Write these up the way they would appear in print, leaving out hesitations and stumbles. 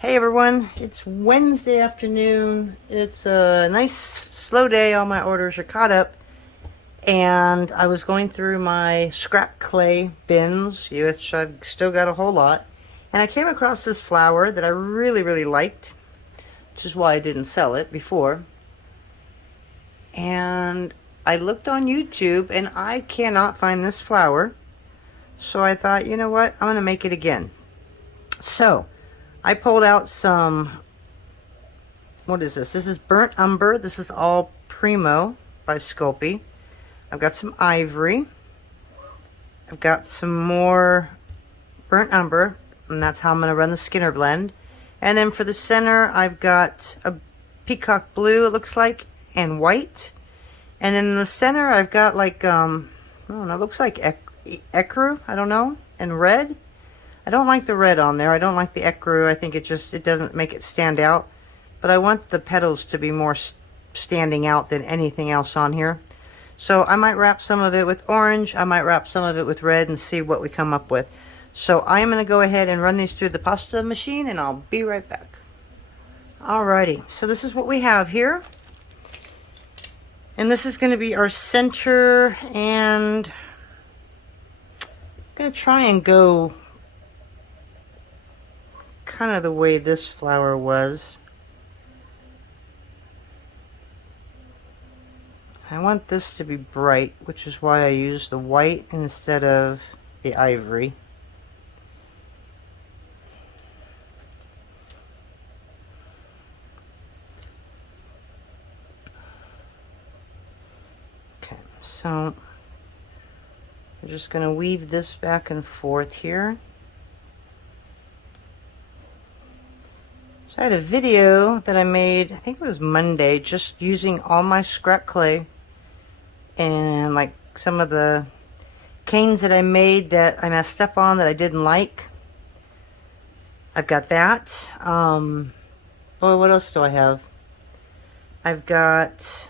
Hey everyone, it's Wednesday afternoon. It's a nice slow day. All my orders are caught up. And I was going through my scrap clay bins, which I've still got a whole lot. And I came across this flower that I really liked, which is why I didn't sell it before. And I looked on YouTube and I cannot find this flower. So I thought, you know what, I'm going to make it again. So I pulled out some, what is this? This is burnt umber. This is all Premo by Sculpey. I've got some ivory. I've got some more burnt umber, and that's how I'm going to run the Skinner blend. And then for the center, I've got a peacock blue, it looks like, and white. And in the center, I've got like, I don't know, it looks like ecru, I don't know, and red. I don't like the red on there. I don't like the ecru. I think it doesn't make it stand out. But I want the petals to be more standing out than anything else on here. So I might wrap some of it with orange. I might wrap some of it with red and see what we come up with. So I'm going to go ahead and run these through the pasta machine and I'll be right back. Alrighty, so this is what we have here. And this is going to be our center, and I'm going to try and go kind of the way this flower was. I want this to be bright, which is why I use the white instead of the ivory. Okay, so I'm just going to weave this back and forth here. So I had a video that I made, I think it was Monday, just using all my scrap clay and like some of the canes that I made that I messed up on that I didn't like. I've got that. Boy, what else do I have? I've got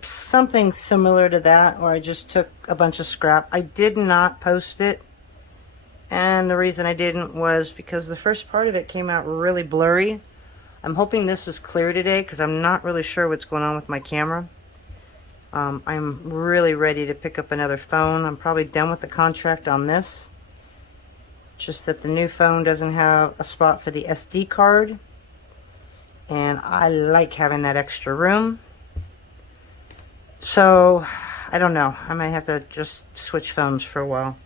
something similar to that where I just took a bunch of scrap. I did not post it. And the reason I didn't was because the first part of it came out really blurry. I'm hoping this is clear today because I'm not really sure what's going on with my camera. I'm really ready to pick up another phone. I'm probably done with the contract on this. Just that the new phone doesn't have a spot for the SD card. And I like having that extra room. So, I don't know. I might have to just switch phones for a while.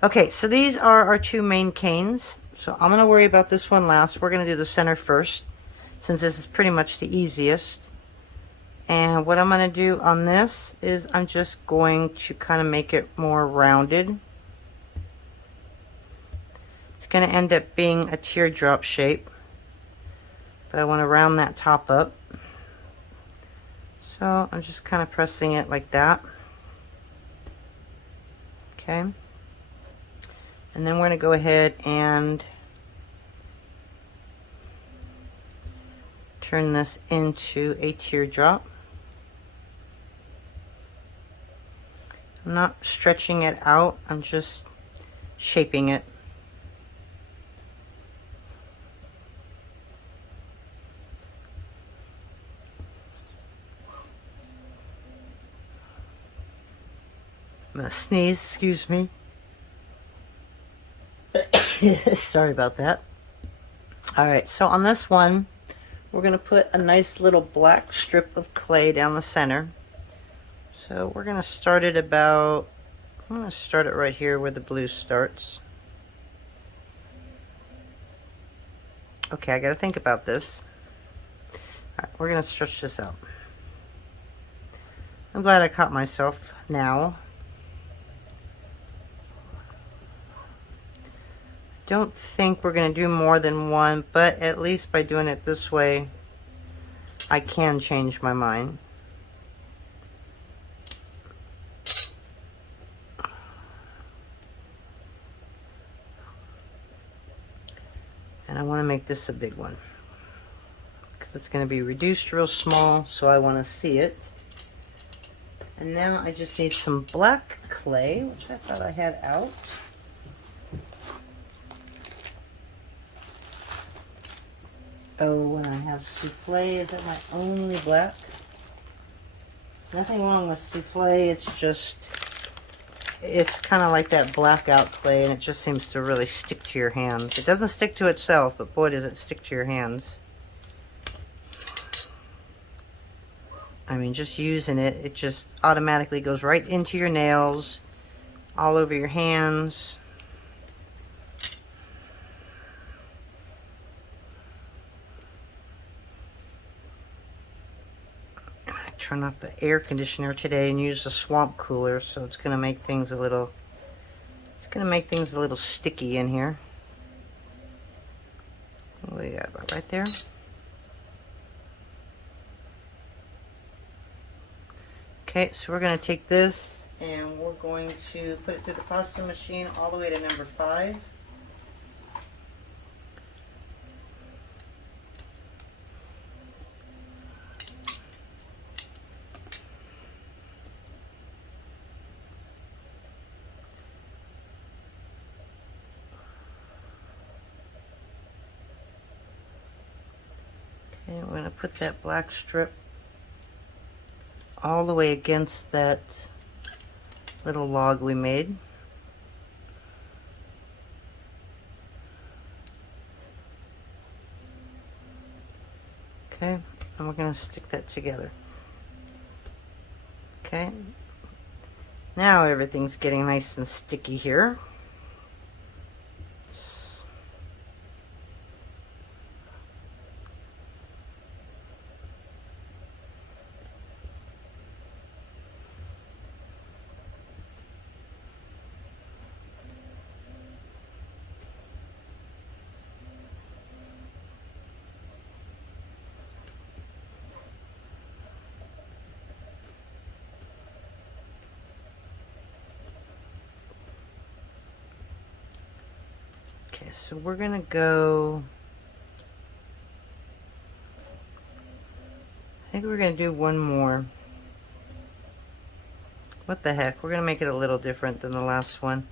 Okay, so these are our two main canes. So I'm going to worry about this one last. We're going to do the center first, since this is pretty much the easiest. And what I'm going to do on this is I'm just going to kind of make it more rounded. It's going to end up being a teardrop shape, but I want to round that top up. So I'm just kind of pressing it like that. Okay. And then we're going to go ahead and turn this into a teardrop. I'm not stretching it out, I'm just shaping it. I'm going to sneeze, excuse me. Sorry about that. Alright, so on this one, we're going to put a nice little black strip of clay down the center. So we're going to start it about, I'm going to start it right here where the blue starts. Okay, I got to think about this. Alright, we're going to stretch this out. I'm glad I caught myself now. Don't think we're going to do more than one, but at least by doing it this way, I can change my mind. And I want to make this a big one because it's going to be reduced real small, so I want to see it. And now I just need some black clay, which I thought I had out. Oh, and I have Souffle. Is that my only black? Nothing wrong with Souffle. It's just, it's kind of like that blackout clay, and it just seems to really stick to your hands. It doesn't stick to itself, but boy, does it stick to your hands. I mean, just using it, it just automatically goes right into your nails, all over your hands. Turn off the air conditioner today and use the swamp cooler, so it's going to make things a little sticky in here. What do we got about right there? Okay, so we're going to take this and we're going to put it through the pasta machine all the way to number 5. And we're going to put that black strip all the way against that little log we made. Okay, and we're going to stick that together. Okay, now everything's getting nice and sticky here. Okay, so we're gonna go, I think we're gonna do one more. What the heck, we're gonna make it a little different than the last one,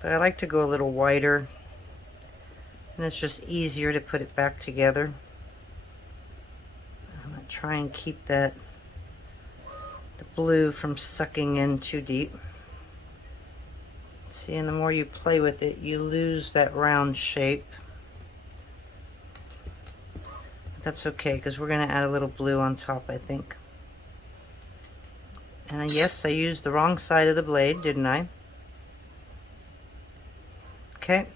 but I like to go a little wider, and it's just easier to put it back together. I'm gonna try and keep the blue from sucking in too deep. See, and the more you play with it, you lose that round shape. But that's okay, because we're going to add a little blue on top, I think. And yes, I used the wrong side of the blade, didn't I? Okay.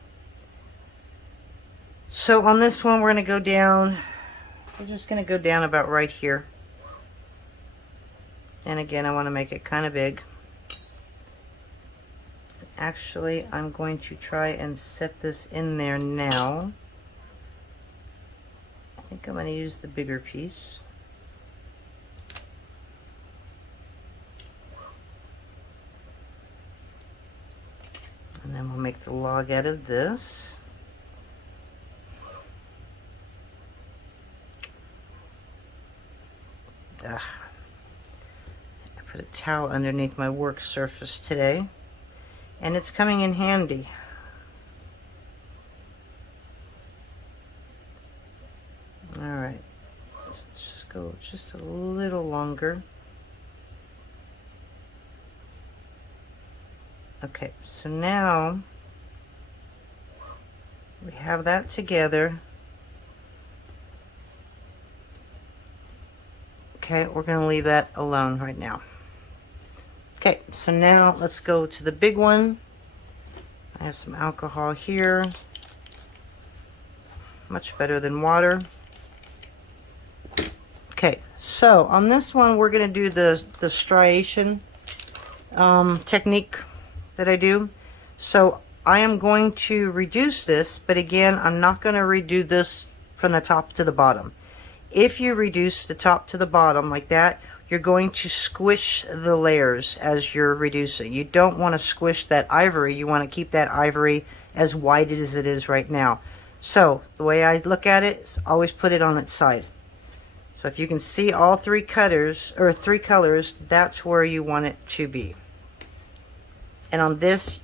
So on this one, we're going to go down, we're just going to go down about right here. And again, I want to make it kind of big. Actually, I'm going to try and set this in there now. I think I'm going to use the bigger piece. And then we'll make the log out of this. I put a towel underneath my work surface today. And it's coming in handy. Alright, let's just go just a little longer. Okay, so now we have that together. Okay, we're going to leave that alone right now. Okay, so now let's go to the big one. I have some alcohol here. Much better than water. Okay, so on this one we're going to do the striation technique that I do. So I am going to reduce this, but again, I'm not going to redo this from the top to the bottom. If you reduce the top to the bottom like that, you're going to squish the layers as you're reducing. You don't want to squish that ivory. You want to keep that ivory as wide as it is right now. So the way I look at it is always put it on its side. So if you can see all three colors, that's where you want it to be. And on this,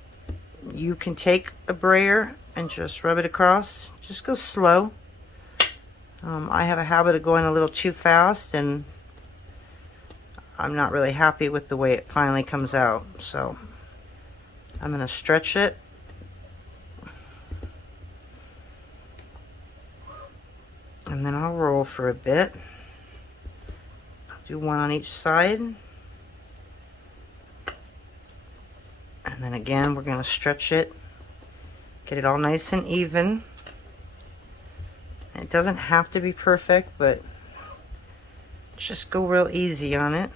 you can take a brayer and just rub it across. Just go slow. I have a habit of going a little too fast, and I'm not really happy with the way it finally comes out. So I'm going to stretch it. And then I'll roll for a bit. I'll do one on each side. And then again, we're going to stretch it. Get it all nice and even. It doesn't have to be perfect, but just go real easy on it.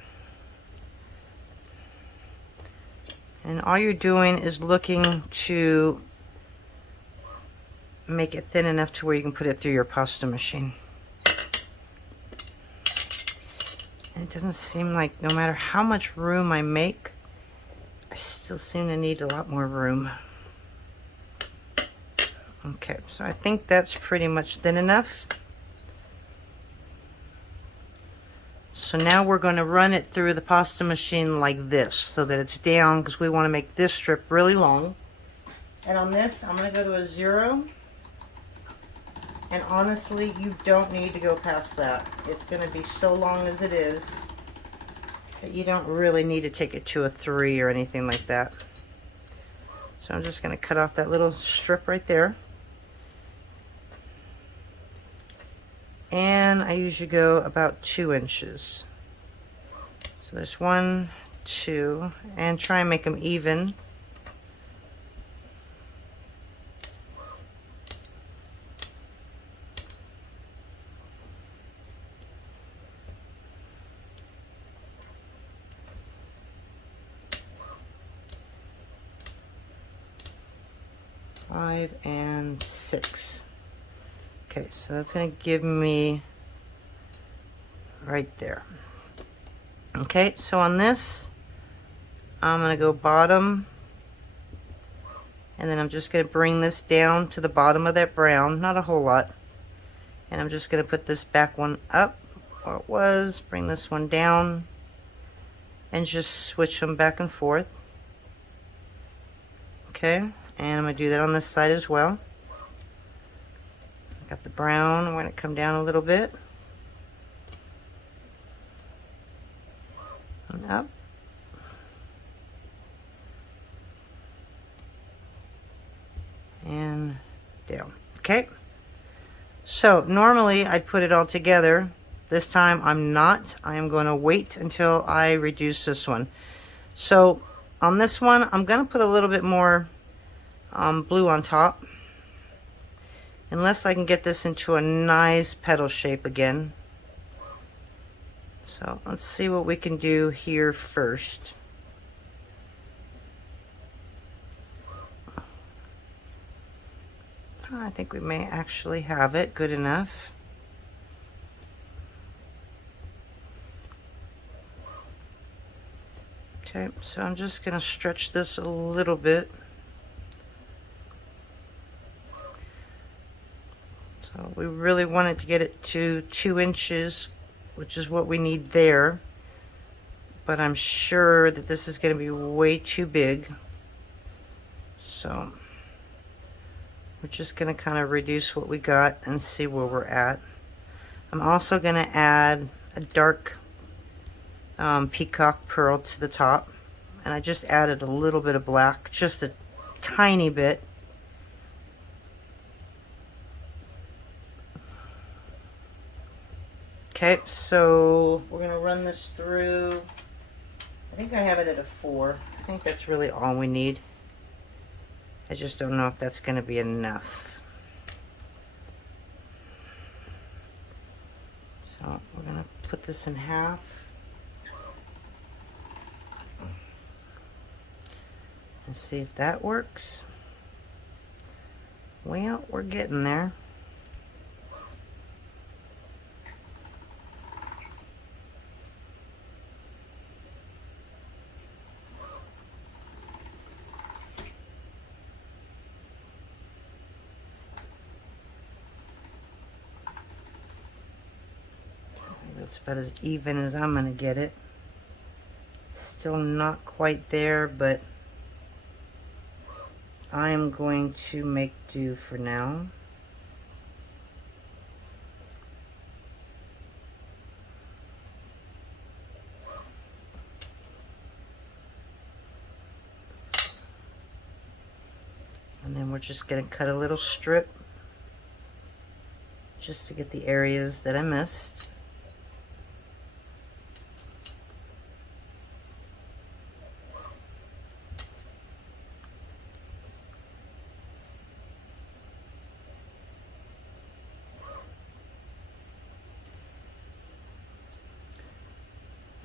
And all you're doing is looking to make it thin enough to where you can put it through your pasta machine. And it doesn't seem like, no matter how much room I make, I still seem to need a lot more room. Okay, so I think that's pretty much thin enough. So now we're going to run it through the pasta machine like this, so that it's down, because we want to make this strip really long. And on this, I'm going to go to a 0. And honestly, you don't need to go past that. It's going to be so long as it is that you don't really need to take it to a 3 or anything like that. So I'm just going to cut off that little strip right there. And I usually go about 2 inches. So there's 1, 2, and try and make them even. Five and 6. Okay, so that's going to give me right there. Okay, so on this, I'm going to go bottom, and then I'm just going to bring this down to the bottom of that brown, not a whole lot. And I'm just going to put this back one up where it was, bring this one down, and just switch them back and forth. Okay, and I'm going to do that on this side as well. Got the brown, we're going to come down a little bit. And up. And down. Okay. So normally I'd put it all together. This time I'm not. I am going to wait until I reduce this one. So on this one, I'm going to put a little bit more blue on top. Unless I can get this into a nice petal shape again. So let's see what we can do here first. I think we may actually have it good enough. Okay, so I'm just going to stretch this a little bit. So we really wanted to get it to 2 inches, which is what we need there. But I'm sure that this is going to be way too big. So we're just going to kind of reduce what we got and see where we're at. I'm also going to add a dark Peacock Pearl to the top. And I just added a little bit of black, just a tiny bit. Okay, so we're going to run this through. I think I have it at a 4. I think that's really all we need. I just don't know if that's going to be enough. So we're going to put this in half. And see if that works. Well, we're getting there. That's about as even as I'm going to get it. Still not quite there, but I'm going to make do for now. we're just going to cut a little strip just to get the areas that I missed.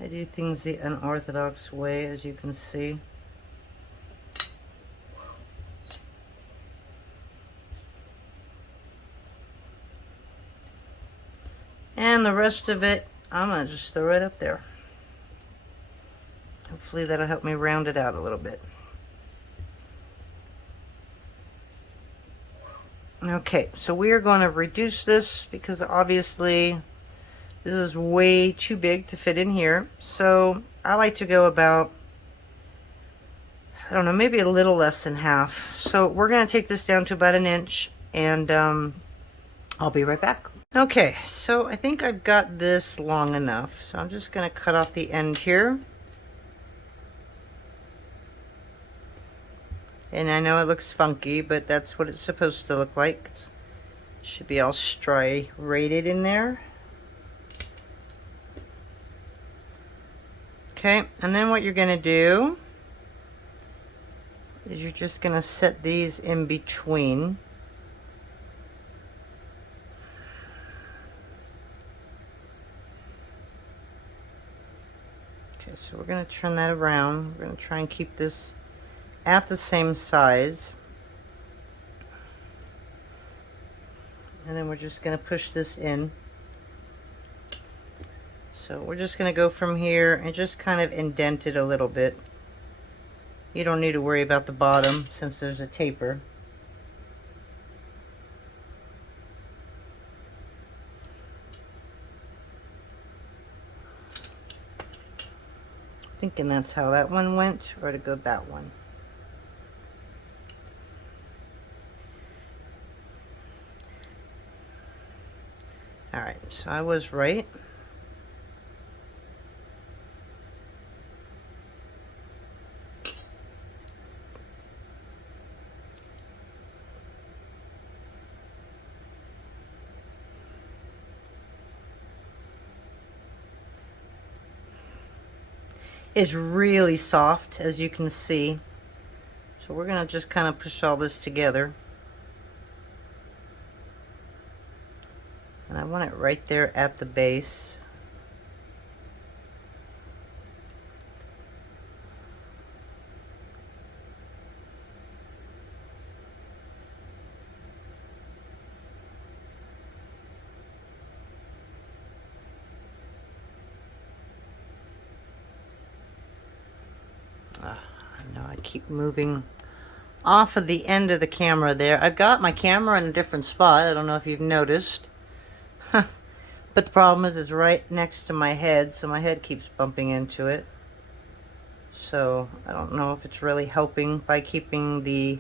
I do things the unorthodox way, as you can see. And the rest of it, I'm going to just throw it up there. Hopefully that'll help me round it out a little bit. Okay, so we are going to reduce this because obviously this is way too big to fit in here. So I like to go about, I don't know, maybe a little less than half. So we're going to take this down to about 1 inch, and I'll be right back. Okay, so I think I've got this long enough. So I'm just going to cut off the end here. And I know it looks funky, but that's what it's supposed to look like. It should be all striated in there. Okay, and then what you're going to do is you're just going to set these in between. Okay, so we're going to turn that around. We're going to try and keep this at the same size. And then we're just going to push this in. So we're just going to go from here and just kind of indent it a little bit. You don't need to worry about the bottom since there's a taper. Thinking that's how that one went, or to go that one. Alright, so I was right. It's really soft, as you can see. So we're going to just kind of push all this together. And I want it right there at the base. I know I keep moving off of the end of the camera there. I've got my camera in a different spot. I don't know if you've noticed. But the problem is it's right next to my head, so my head keeps bumping into it. So I don't know if it's really helping by keeping the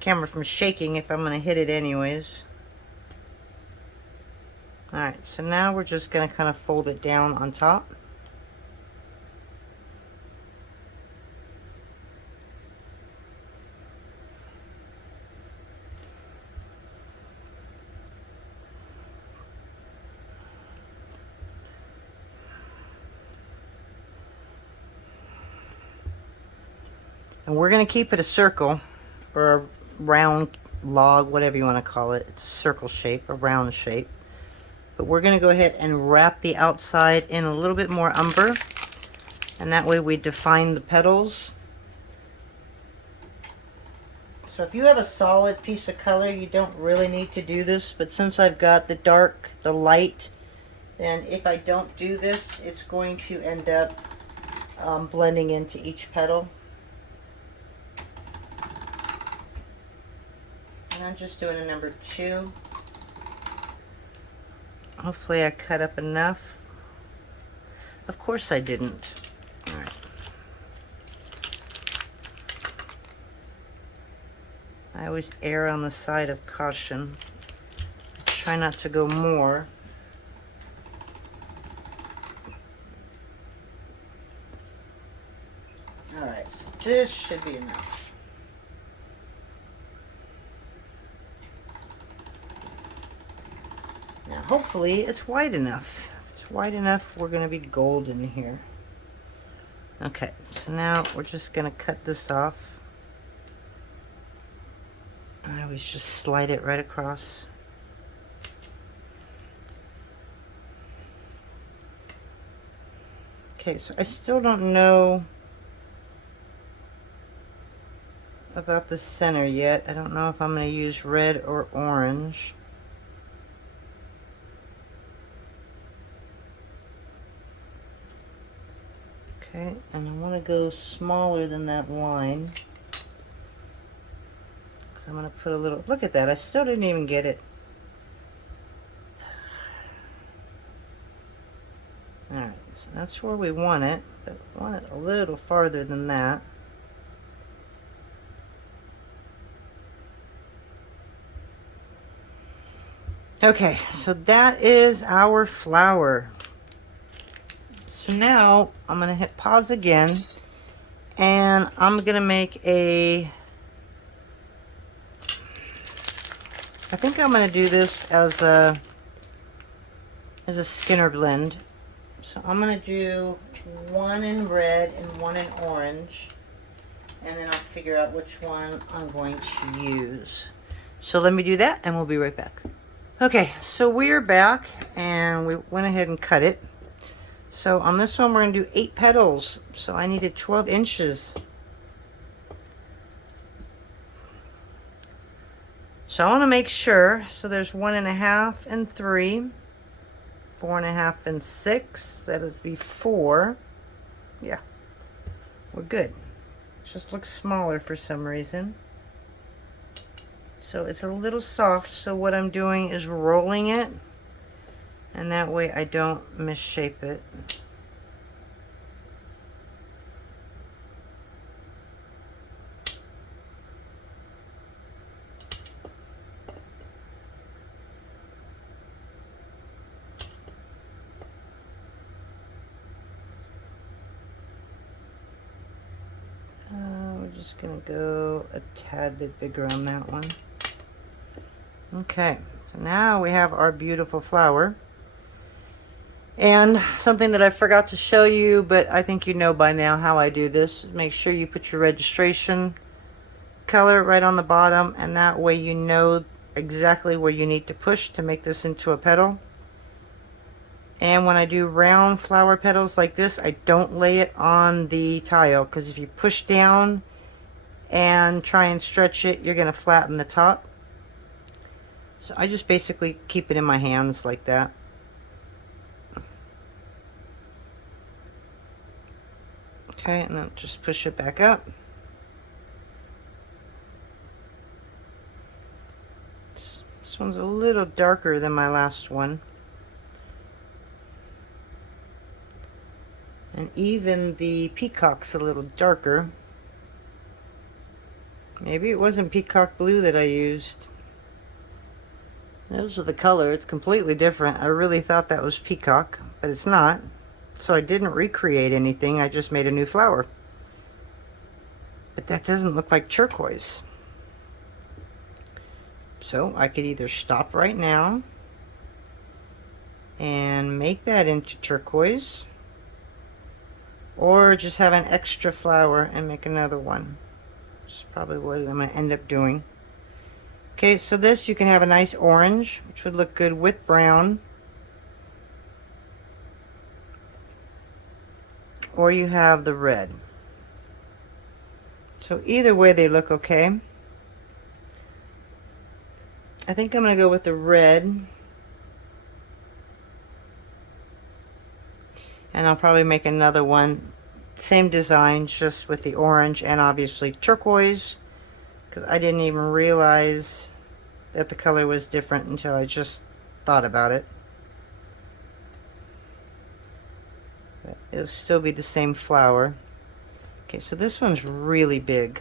camera from shaking if I'm going to hit it anyways. Alright, so now we're just going to kind of fold it down on top. And we're going to keep it a circle, or a round log, whatever you want to call it. It's a circle shape, a round shape. But we're going to go ahead and wrap the outside in a little bit more umber. And that way we define the petals. So if you have a solid piece of color, you don't really need to do this. But since I've got the dark, the light, then if I don't do this, it's going to end up blending into each petal. And I'm just doing a number 2. Hopefully I cut up enough. Of course I didn't. All right. I always err on the side of caution. Try not to go more. All right, so this should be enough. hopefully it's wide enough. If it's wide enough, we're going to be golden here. Okay, so now we're just going to cut this off. I always just slide it right across. Okay, so I still don't know about the center yet. I don't know if I'm going to use red or orange. Okay, and I want to go smaller than that line. So I'm going to put a little, look at that, I still didn't even get it. Alright, so that's where we want it, but I want it a little farther than that. Okay, so that is our flower. So now I'm going to hit pause again, and I'm going to make a, I think I'm going to do this as a Skinner blend. So I'm going to do one in red and one in orange, and then I'll figure out which one I'm going to use. So let me do that and we'll be right back. Okay, so we're back and we went ahead and cut it. So on this one we're going to do 8 petals. So I needed 12 inches. So I want to make sure, so there's 1.5 and 3, 4.5 and 6, that would be 4. Yeah, we're good. It just looks smaller for some reason. So it's a little soft, so what I'm doing is rolling it, and that way I don't misshape it. We're just gonna go a tad bit bigger on that one. Okay, so now we have our beautiful flower. And something that I forgot to show you, but I think you know by now how I do this. Make sure you put your registration color right on the bottom, and that way you know exactly where you need to push to make this into a petal. And when I do round flower petals like this, I don't lay it on the tile, because if you push down and try and stretch it, you're going to flatten the top. So I just basically keep it in my hands like that. Okay, and then just push it back up. This one's a little darker than my last one. And even the peacock's a little darker. Maybe it wasn't peacock blue that I used. Those are the color. It's completely different. I really thought that was peacock, but it's not. So I didn't recreate anything. I just made a new flower. But that doesn't look like turquoise. So I could either stop right now and make that into turquoise, or just have an extra flower and make another one. Which is probably what I'm going to end up doing. Okay, so this you can have a nice orange, which would look good with brown. Or you have the red. So either way they look okay. I think I'm going to go with the red. And I'll probably make another one. Same design, just with the orange and obviously turquoise. Because I didn't even realize that the color was different until I just thought about it. But it'll still be the same flower. Okay, so this one's really big.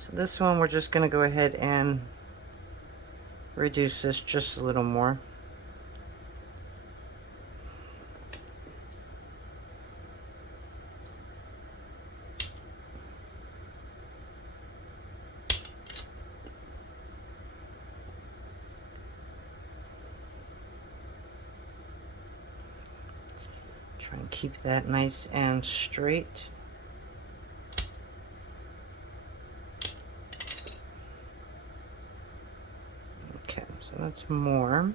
So this one we're just going to go ahead and reduce this just a little more. Try and keep that nice and straight. Okay, so that's more.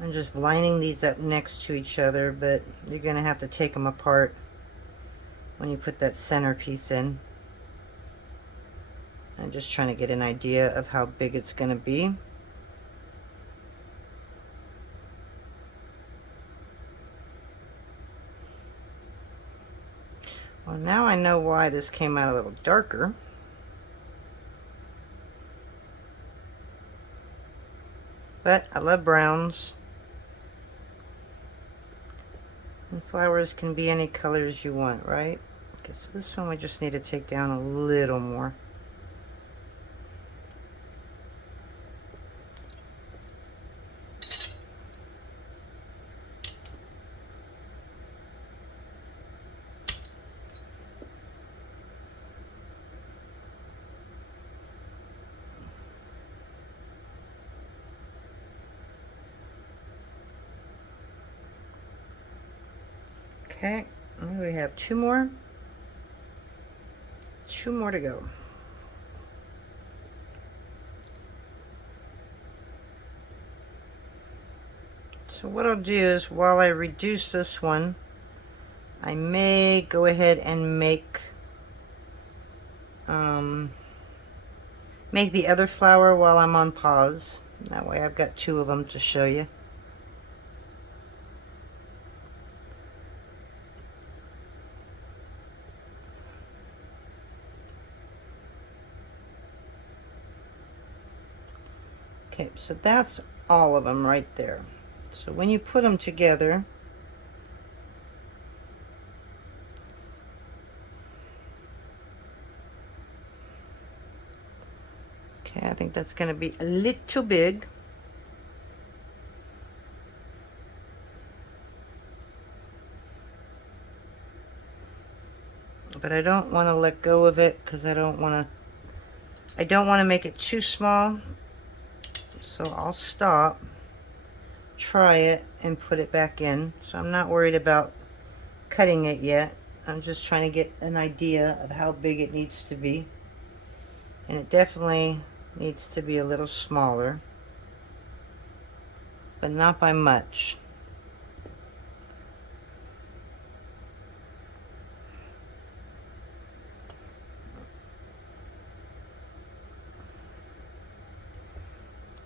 I'm just lining these up next to each other, but you're going to have to take them apart when you put that center piece in. I'm just trying to get an idea of how big it's going to be. Well, now I know why this came out a little darker. But I love browns. And flowers can be any colors you want, right? Okay, so this one we just need to take down a little more. Okay, and we have two more to go. So what I'll do is, while I reduce this one, I may go ahead and make the other flower while I'm on pause. That way I've got two of them to show you. Okay, so that's all of them right there. So when you put them together, okay, I think that's going to be a little big. But I don't want to let go of it because I don't want to make it too small. So I'll stop, try it, and put it back in. So I'm not worried about cutting it yet. I'm just trying to get an idea of how big it needs to be. And it definitely needs to be a little smaller, but not by much.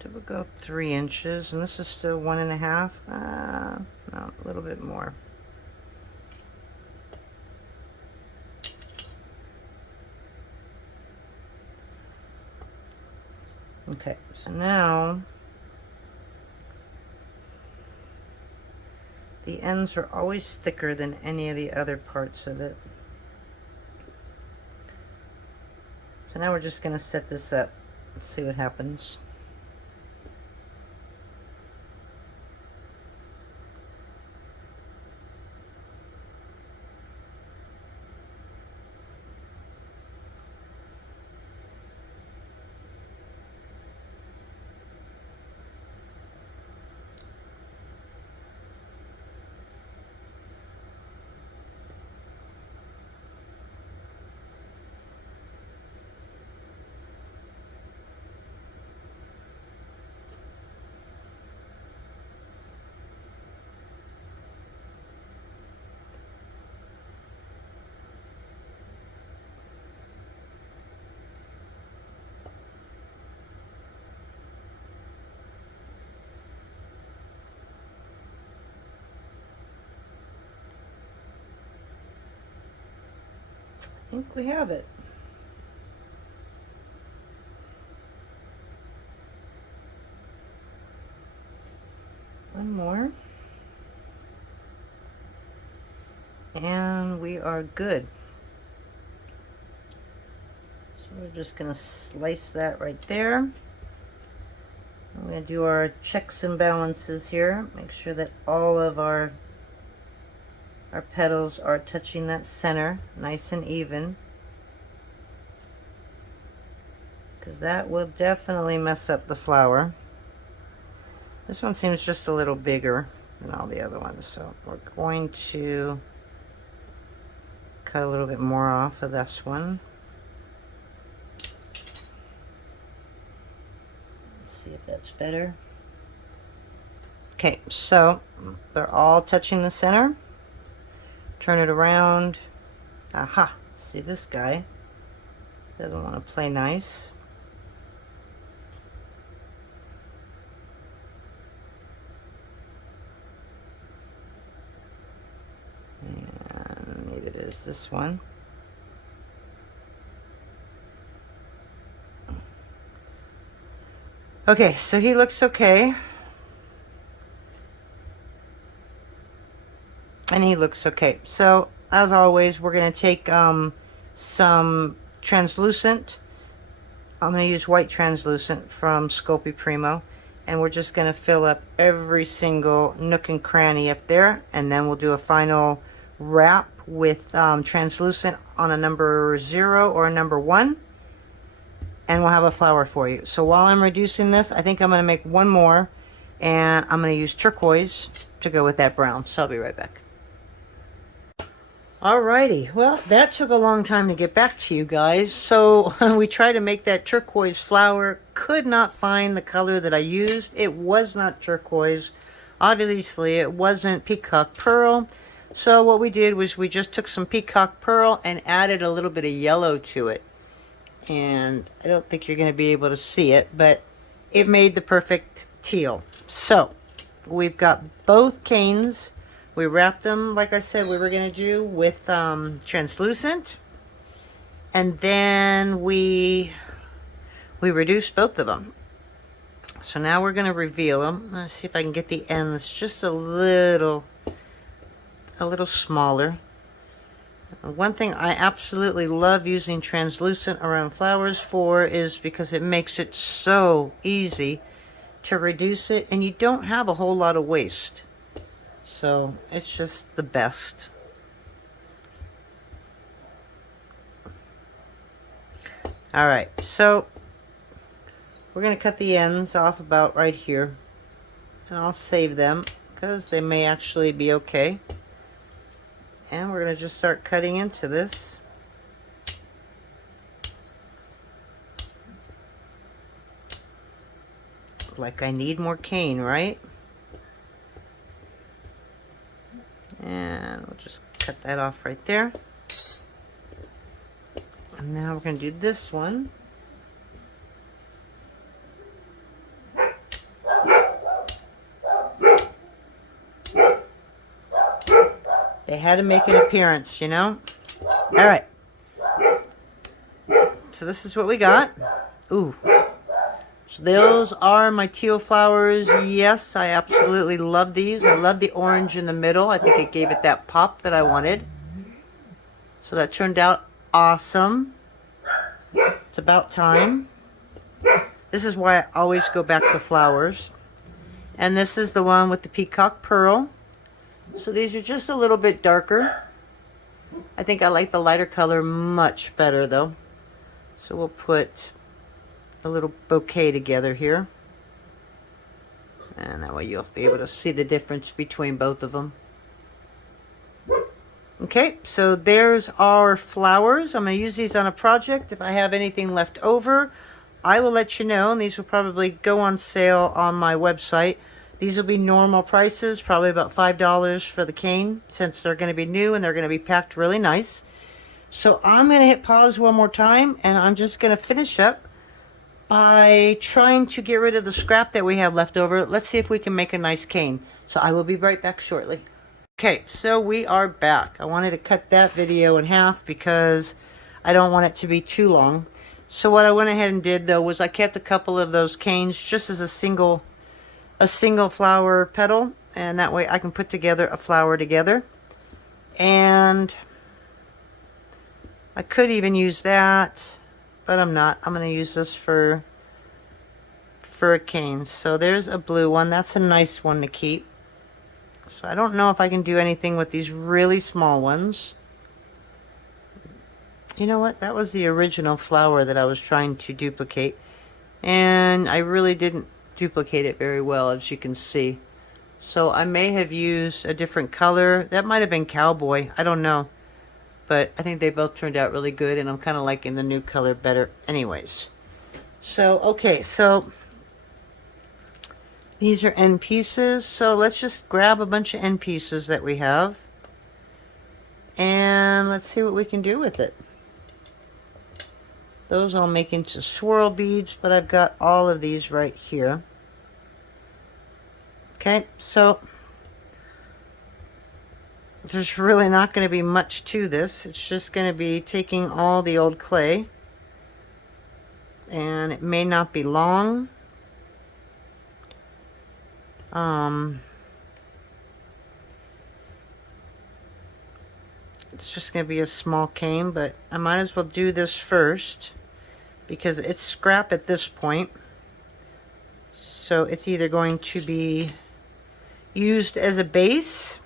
So we'll go 3 inches, and this is still 1.5. No, a little bit more. Okay, so now the ends are always thicker than any of the other parts of it. So now we're just going to set this up and see what happens. I think we have it. One more. And we are good. So we're just going to slice that right there. I'm going to do our checks and balances here. Make sure that all of our petals are touching that center, nice and even. because that will definitely mess up the flower. This one seems just a little bigger than all the other ones, so we're going to cut a little bit more off of this one. Let's see if that's better. Okay, so they're all touching the center. Turn it around. Aha, see, this guy doesn't want to play nice. And neither does this one. Okay, so he looks okay. And he looks okay. So, as always, we're going to take some translucent. I'm going to use white translucent from Sculpey Premo. And we're just going to fill up every single nook and cranny up there. And then we'll do a final wrap with translucent on a number 0 or a number 1. And we'll have a flower for you. So while I'm reducing this, I think I'm going to make one more. And I'm going to use turquoise to go with that brown. So I'll be right back. Alrighty, well, that took a long time to get back to you guys. So we tried to make that turquoise flower, could not find the color that I used. It was not turquoise. Obviously, it wasn't Peacock Pearl. So what we did was we just took some Peacock Pearl and added a little bit of yellow to it. And I don't think you're going to be able to see it, but it made the perfect teal. So we've got both canes. We wrapped them, like I said, we were going to do with translucent. And then we reduced both of them. So now we're going to reveal them. Let's see if I can get the ends just a little smaller. One thing I absolutely love using translucent around flowers for is because it makes it so easy to reduce it. And you don't have a whole lot of waste. So it's just the best. All right, so we're going to cut the ends off about right here. And I'll save them because they may actually be okay. And we're going to just start cutting into this. Like I need more cane, right? And we'll just cut that off right there. And now we're going to do this one. They had to make an appearance, you know? All right. So this is what we got. Ooh. So those are my teal flowers. Yes, I absolutely love these. I love the orange in the middle. I think it gave it that pop that I wanted. So that turned out awesome. It's about time. This is why I always go back to flowers. And this is the one with the Peacock Pearl. So these are just a little bit darker. I think I like the lighter color much better though. So we'll put a little bouquet together here. And that way you'll be able to see the difference between both of them. Okay, so there's our flowers. I'm going to use these on a project. If I have anything left over, I will let you know. And these will probably go on sale on my website. These will be normal prices, probably about $5 for the cane, since they're going to be new and they're going to be packed really nice. So I'm going to hit pause one more time, and I'm just going to finish up by trying to get rid of the scrap that we have left over. Let's see if we can make a nice cane. So I will be right back shortly. Okay, so we are back. I wanted to cut that video in half because I don't want it to be too long. So what I went ahead and did though was I kept a couple of those canes just as a single flower petal, and that way I can put together a flower together. And I could even use that, but I'm not. I'm going to use this for a cane. So there's a blue one. That's a nice one to keep. So I don't know if I can do anything with these really small ones. You know what? That was the original flower that I was trying to duplicate. And I really didn't duplicate it very well, as you can see. So I may have used a different color. That might have been Cowboy. I don't know. But I think they both turned out really good, and I'm kind of liking the new color better anyways. So, okay, so these are end pieces. So let's just grab a bunch of end pieces that we have. And let's see what we can do with it. Those I'll make into swirl beads, but I've got all of these right here. Okay, so there's really not going to be much to this. It's just going to be taking all the old clay, and it may not be long. It's just going to be a small cane, but I might as well do this first because it's scrap at this point. So it's either going to be used as a base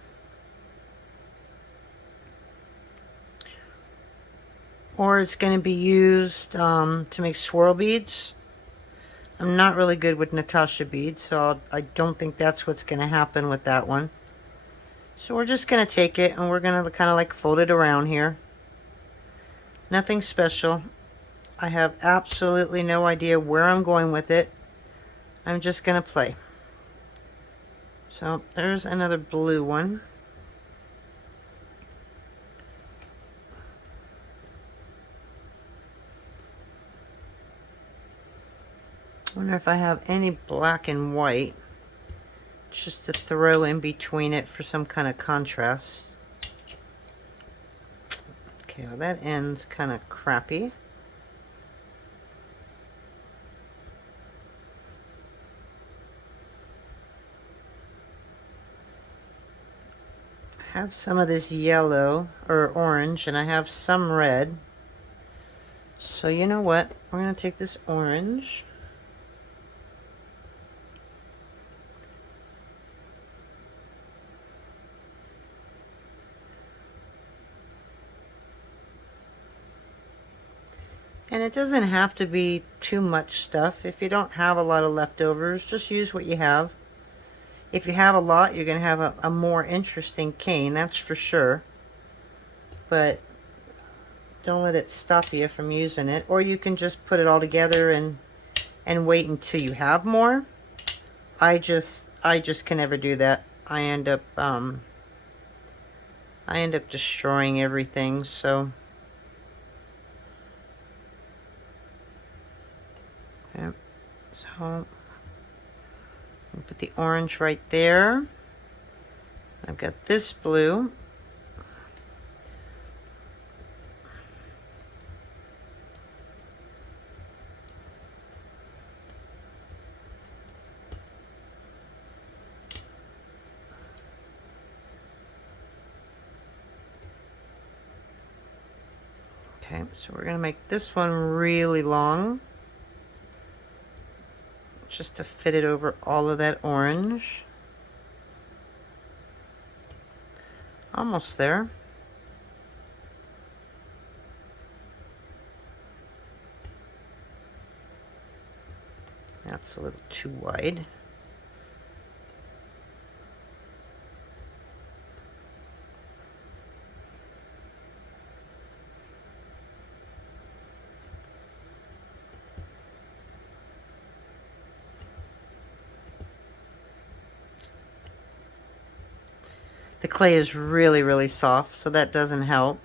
or it's going to be used to make swirl beads. I'm not really good with Natasha beads, so I don't think that's what's going to happen with that one. So we're just going to take it and we're going to kind of like fold it around here. Nothing special. I have absolutely no idea where I'm going with it. I'm just going to play. So there's another blue one. I wonder if I have any black and white just to throw in between it for some kind of contrast. Okay, well that end's kind of crappy. I have some of this yellow or orange and I have some red. So you know what? We're going to take this orange. And it doesn't have to be too much stuff. If you don't have a lot of leftovers, just use what you have. If you have a lot, you're going to have a more interesting cane, that's for sure. But don't let it stop you from using it. Or you can just put it all together and wait until you have more. I just can never do that. I end up destroying everything, so okay. So I'll put the orange right there. I've got this blue. Okay, so we're going to make this one really long, just to fit it over all of that orange. Almost there. That's a little too wide. The clay is really, really soft, so that doesn't help.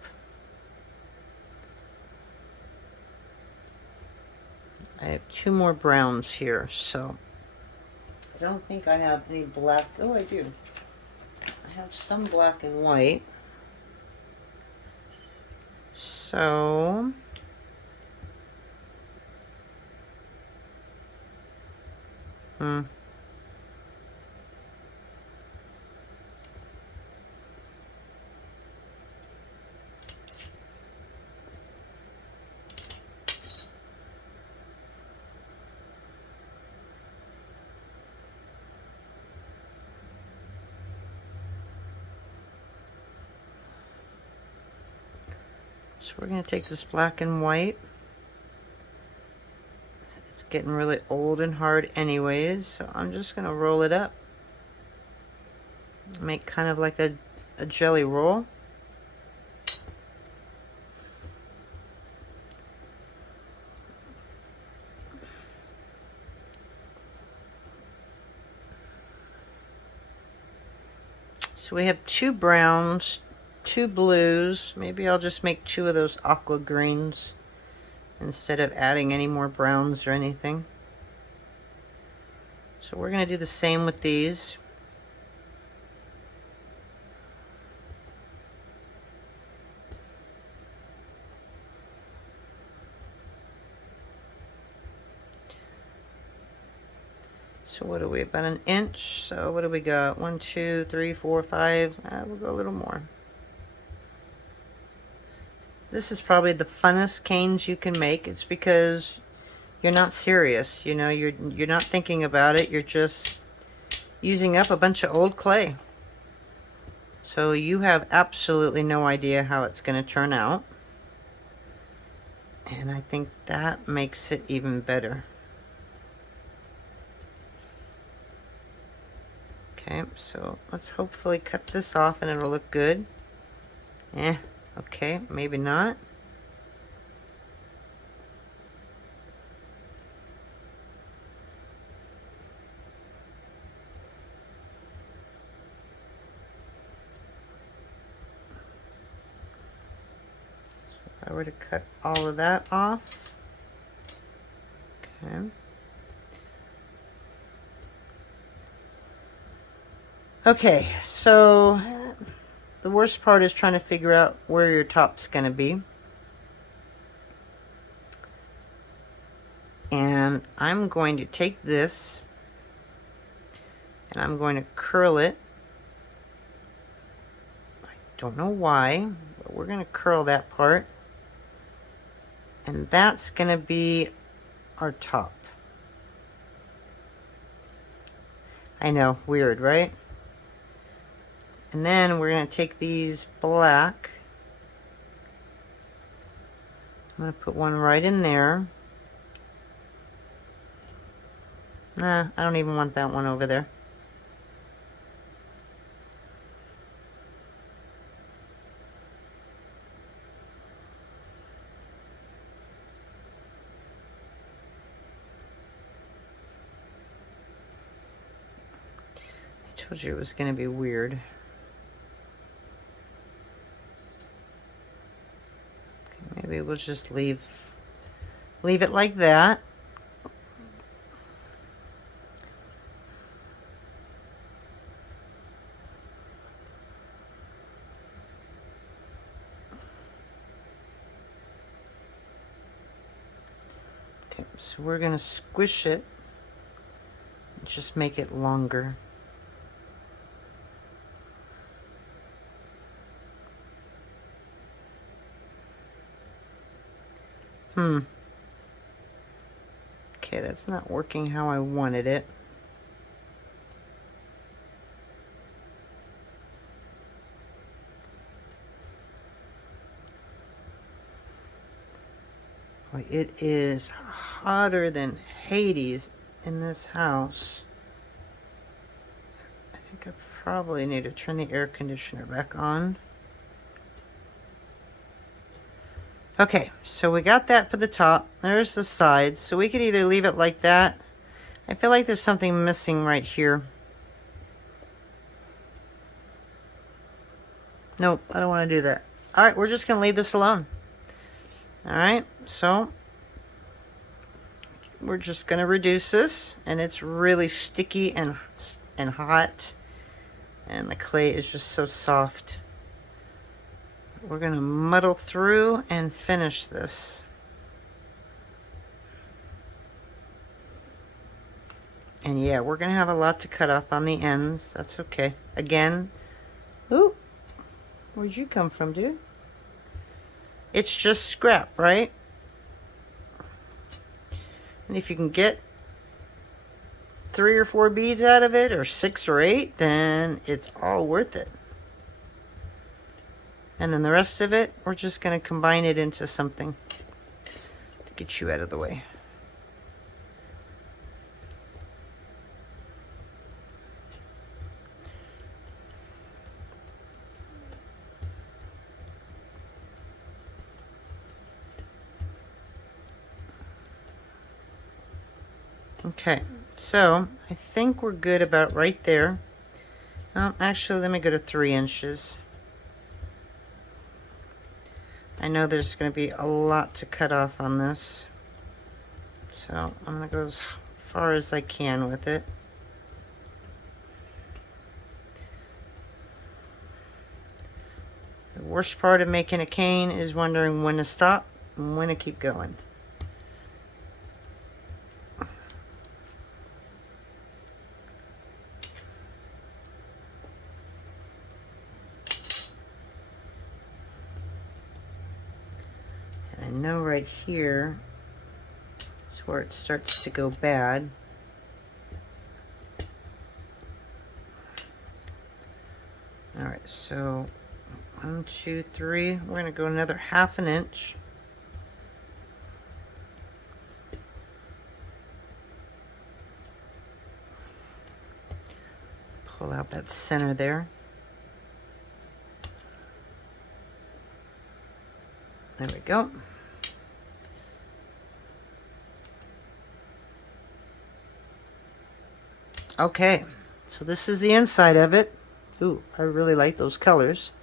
I have two more browns here, so I don't think I have any black. Oh, I do. I have some black and white. So So we're going to take this black and white. It's getting really old and hard anyways, so I'm just going to roll it up. Make kind of like a jelly roll. So we have 2 browns, 2 blues. Maybe I'll just make 2 of those aqua greens instead of adding any more browns or anything. So we're going to do the same with these. So what do we, about an inch? So what do we got? 1, 2, 3, 4, 5. We'll go a little more. This is probably the funnest canes you can make. It's because you're not serious. You know, you're not thinking about it. You're just using up a bunch of old clay. So you have absolutely no idea how it's going to turn out. And I think that makes it even better. Okay, so let's hopefully cut this off and it'll look good. Okay, maybe not. So if I were to cut all of that off. Okay. Okay, so the worst part is trying to figure out where your top's going to be. And I'm going to take this and I'm going to curl it. I don't know why, but we're going to curl that part. And that's going to be our top. I know, weird, right? And then we're going to take these black. I'm going to put one right in there. Nah, I don't even want that one over there. I told you it was going to be weird. Maybe we'll just leave it like that. Okay, so we're going to squish it and just make it longer. Okay, that's not working how I wanted it. Boy, it is hotter than Hades in this house. I think I probably need to turn the air conditioner back on. Okay, so we got that for the top. There's the sides. So we could either leave it like that. I feel like there's something missing right here. Nope, I don't want to do that. All right, we're just going to leave this alone. All right, so we're just going to reduce this. And it's really sticky and hot. And the clay is just so soft. We're going to muddle through and finish this. And yeah, we're going to have a lot to cut off on the ends. That's okay. Again, ooh, where'd you come from, dude? It's just scrap, right? And if you can get 3 or 4 beads out of it, or 6 or 8, then it's all worth it. And then the rest of it, we're just going to combine it into something. Let's get you out of the way. Okay, so I think we're good about right there. Actually, let me go to 3 inches. I know there's going to be a lot to cut off on this, so I'm going to go as far as I can with it. The worst part of making a cane is wondering when to stop and when to keep going. I know right here is where it starts to go bad. All right, so 1, 2, 3. We're going to go another 1/2 inch. Pull out that center there. There we go. Okay, so this is the inside of it. Ooh, I really like those colors.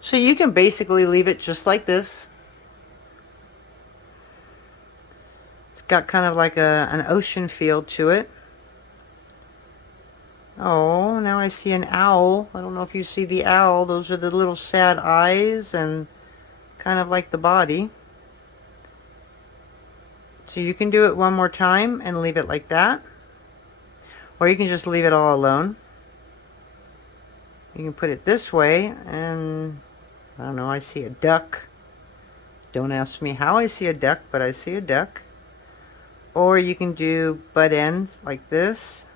So you can basically leave it just like this. It's got kind of like an ocean feel to it. Oh, now I see an owl. I don't know if you see the owl. Those are the little sad eyes and kind of like the body. So you can do it one more time and leave it like that. Or you can just leave it all alone. You can put it this way, and I don't know, I see a duck. Don't ask me how I see a duck, but I see a duck. Or you can do butt ends like this.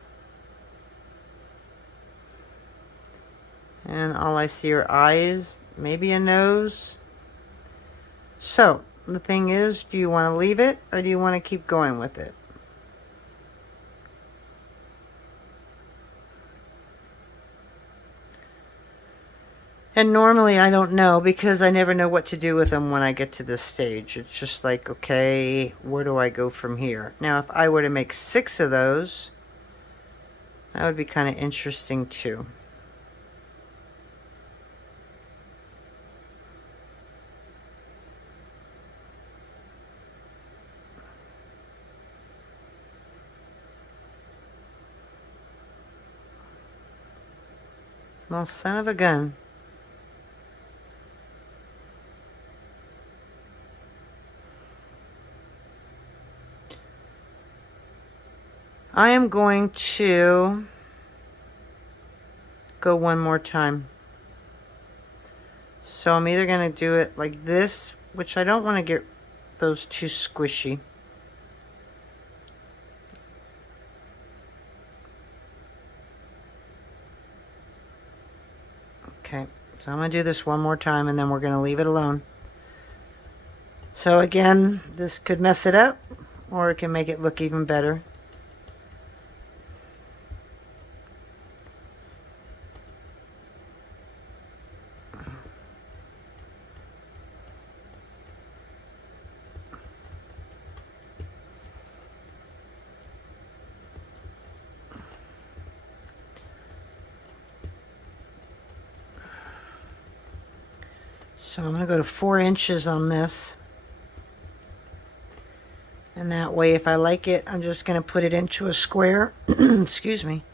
And all I see are eyes, maybe a nose. So, the thing is, do you want to leave it or do you want to keep going with it? And normally I don't know because I never know what to do with them when I get to this stage. It's just like, okay, where do I go from here? Now, if I were to make 6 of those, that would be kind of interesting too. Well, son of a gun. I am going to go one more time. So I'm either going to do it like this, which I don't want to get those too squishy. Okay, so I'm going to do this one more time and then we're going to leave it alone. So again, this could mess it up or it can make it look even better. So I'm going to go to 4 inches on this. And that way, if I like it, I'm just going to put it into a square. Excuse me.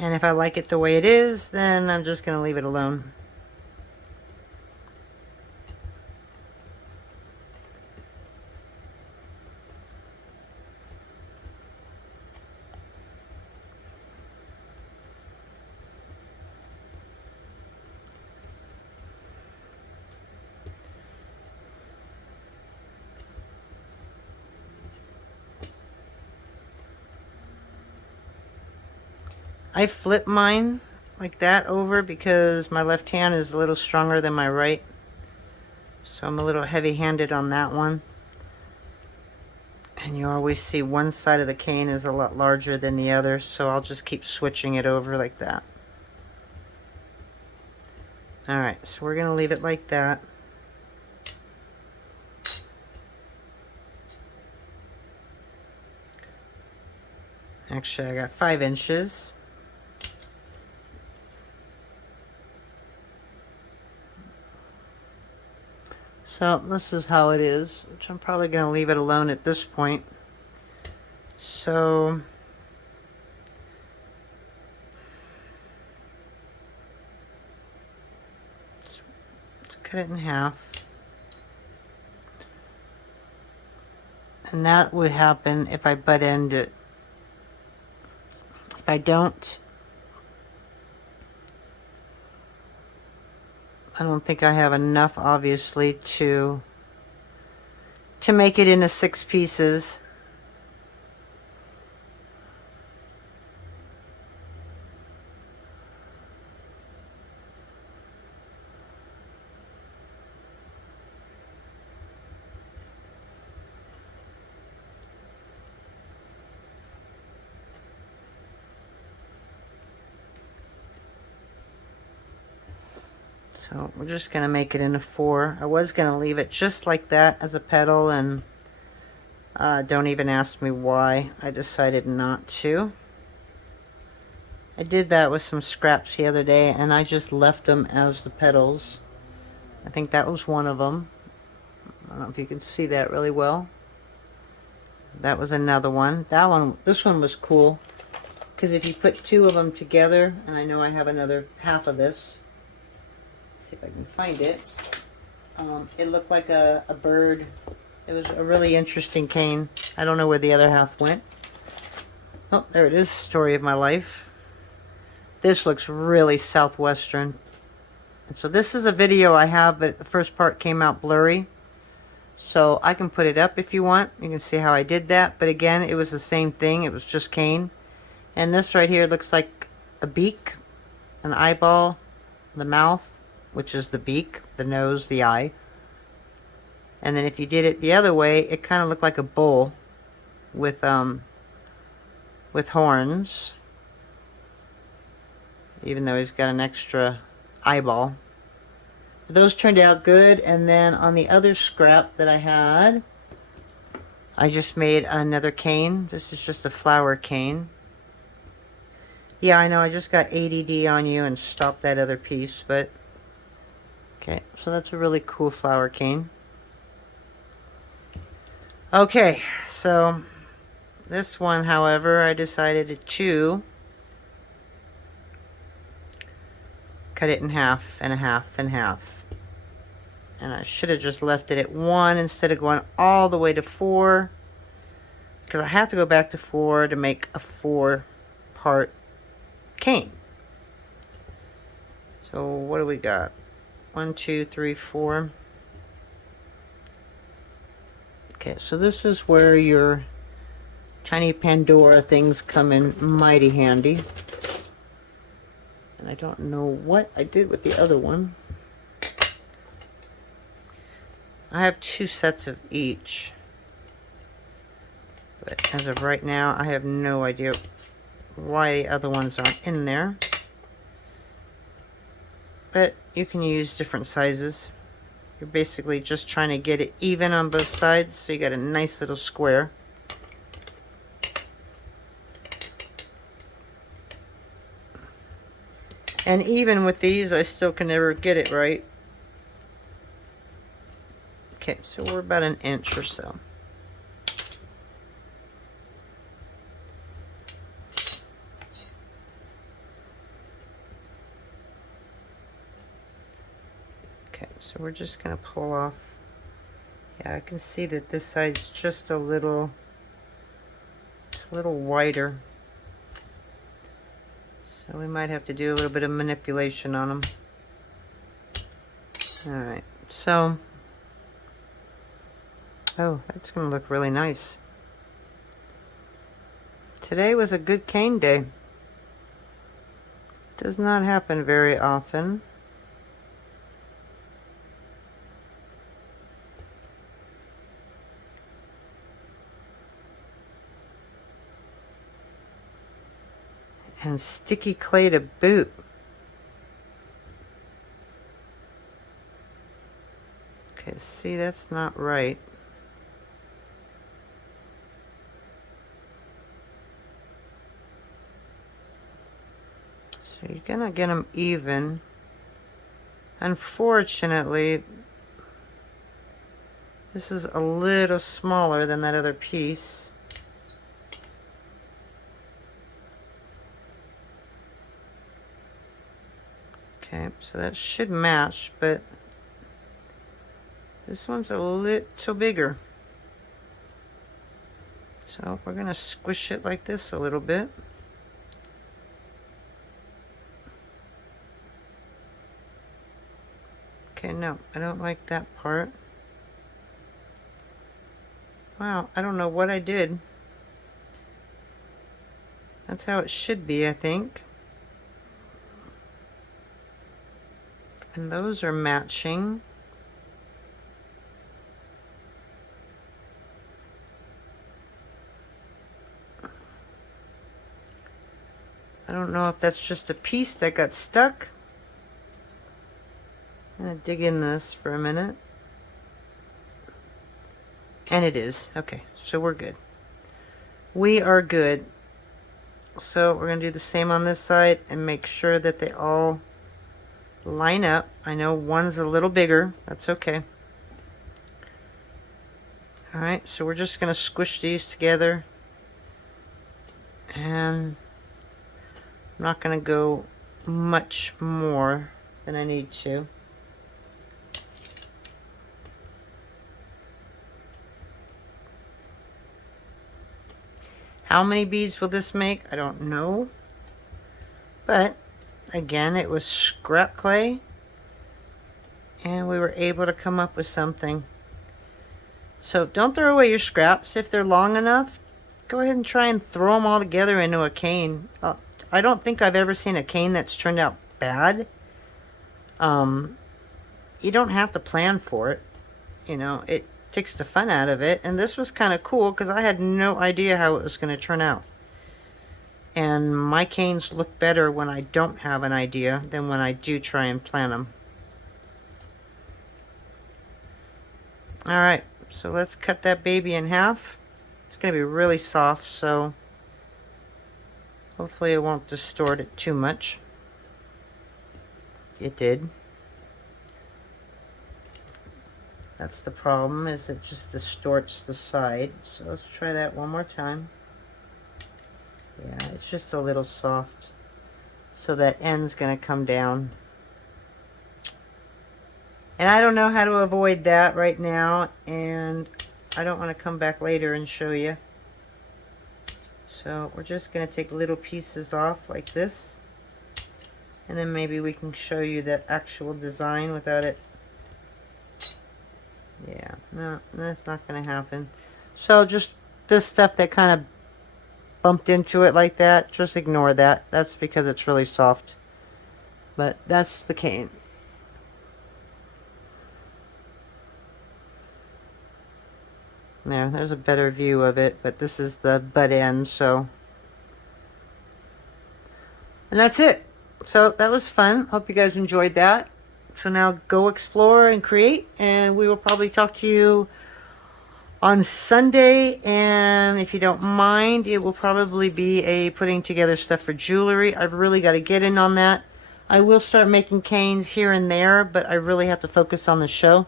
And if I like it the way it is, then I'm just going to leave it alone. I flip mine like that over because my left hand is a little stronger than my right. So I'm a little heavy-handed on that one. And you always see one side of the cane is a lot larger than the other, so I'll just keep switching it over like that. Alright, so we're going to leave it like that. Actually, I got 5 inches. So this is how it is, which I'm probably going to leave it alone at this point. So let's cut it in half. And that would happen if I butt end it. If I don't think I have enough, obviously, to make it into 6 pieces. So we're just going to make it into 4. I was going to leave it just like that as a petal, and don't even ask me why I decided not to. I did that with some scraps the other day, and I just left them as the petals. I think that was one of them. I don't know if you can see that really well. That was another one. This one was cool, because if you put 2 of them together, and I know I have another half of this. See if I can find it. It looked like a bird. It was a really interesting cane. I don't know where the other half went. Oh, there it is. Story of my life. This looks really southwestern. And so this is a video I have, but the first part came out blurry. So I can put it up if you want. You can see how I did that. But again, it was the same thing. It was just cane. And this right here looks like a beak, an eyeball, the mouth, which is the beak, the nose, the eye. And then if you did it the other way, it kind of looked like a bull with horns, even though he's got an extra eyeball. But those turned out good. And then on the other scrap that I had, I just made another cane. This is just a flower cane. Yeah, I know, I just got ADD on you and stopped that other piece, but okay, so that's a really cool flower cane. Okay, so this one, however, I decided to cut it in half and a half and half. And I should have just left it at 1 instead of going all the way to 4, because I have to go back to 4 to make a 4-part cane. So what do we got? 1, 2, 3, 4. Okay, so this is where your tiny Pandora things come in mighty handy. And I don't know what I did with the other one. I have 2 sets of each. But as of right now, I have no idea why the other ones aren't in there. But you can use different sizes. You're basically just trying to get it even on both sides, so you got a nice little square. And even with these, I still can never get it right. Okay, so we're about 1 inch or so. So we're just going to pull off. Yeah, I can see that this side's just a little wider. So we might have to do a little bit of manipulation on them. Alright, so, oh, that's going to look really nice. Today was a good cane day. Does not happen very often. And sticky clay to boot. Okay, see, that's not right. So you're gonna get them even. Unfortunately, this is a little smaller than that other piece. Okay, so that should match, but this one's a little bigger. So we're gonna squish it like this a little bit. Okay, no, I don't like that part. Wow, I don't know what I did. That's how it should be, I think. And those are matching. I don't know if that's just a piece that got stuck. I'm gonna dig in this for a minute. And it is. Okay, so we're good. We are good. So we're gonna do the same on this side and make sure that they all line up. I know one's a little bigger. That's okay. Alright, so we're just gonna squish these together. And I'm not gonna go much more than I need to. How many beads will this make? I don't know. But again, it was scrap clay, and we were able to come up with something. So don't throw away your scraps. If they're long enough, go ahead and try and throw them all together into a cane. I don't think I've ever seen a cane that's turned out bad. You don't have to plan for it. You know, it takes the fun out of it. And this was kind of cool because I had no idea how it was going to turn out. And my canes look better when I don't have an idea than when I do try and plan them. Alright, so let's cut that baby in half. It's going to be really soft, so hopefully it won't distort it too much. It did. That's the problem, is it just distorts the side. So let's try that one more time. Yeah, it's just a little soft. So that end's going to come down. And I don't know how to avoid that right now. And I don't want to come back later and show you. So we're just going to take little pieces off like this. And then maybe we can show you the actual design without it. Yeah, no, that's not going to happen. So just this stuff that kind of bumped into it like that, just ignore that. That's because it's really soft. But that's the cane. There's a better view of it, but this is the butt end, so. And that's it. So that was fun. Hope you guys enjoyed that. So now go explore and create, and we will probably talk to you on Sunday. And if you don't mind, it will probably be a putting together stuff for jewelry. I've really got to get in on that. I will start making canes here and there, but I really have to focus on the show.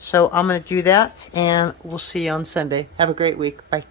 So I'm going to do that, and we'll see you on Sunday. Have a great week. Bye.